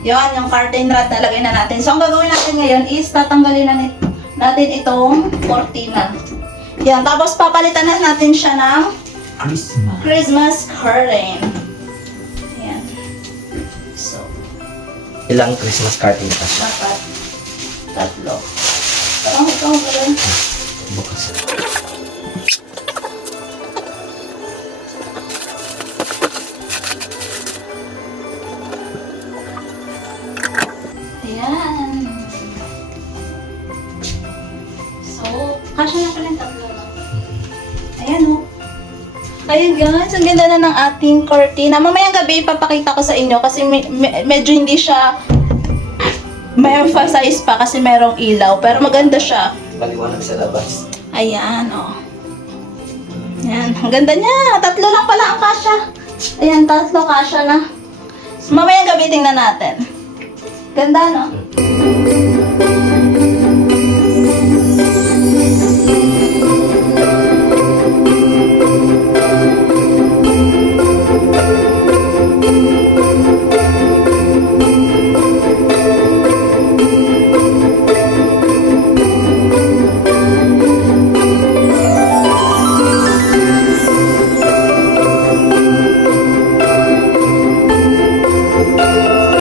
Yan, yung curtain rod na lagay na natin. So, ang gagawin natin ngayon is tatanggalin na natin itong cortina. Yan, tapos papalitan na natin siya ng Christmas curtain. Yan. So, Ilang Christmas curtain pa siya? dapat tatlo. Parang ikaw ba rin? Bukas. Ayan. So, kasya na pala yung tatlo, no? Ayan, no? Ayan guys, ang ganda na ng ating cortina. Mamayang gabi ipapakita ko sa inyo kasi medyo hindi siya ma-emphasize pa kasi merong ilaw. Pero maganda siya. Maliwanag sa labas. Ayan, oh. Ayan, ang ganda niya. Tatlo lang pala ang kasya. Ayan, tatlo kasya na. So, mamayang gabi tingnan natin. Ganda, no?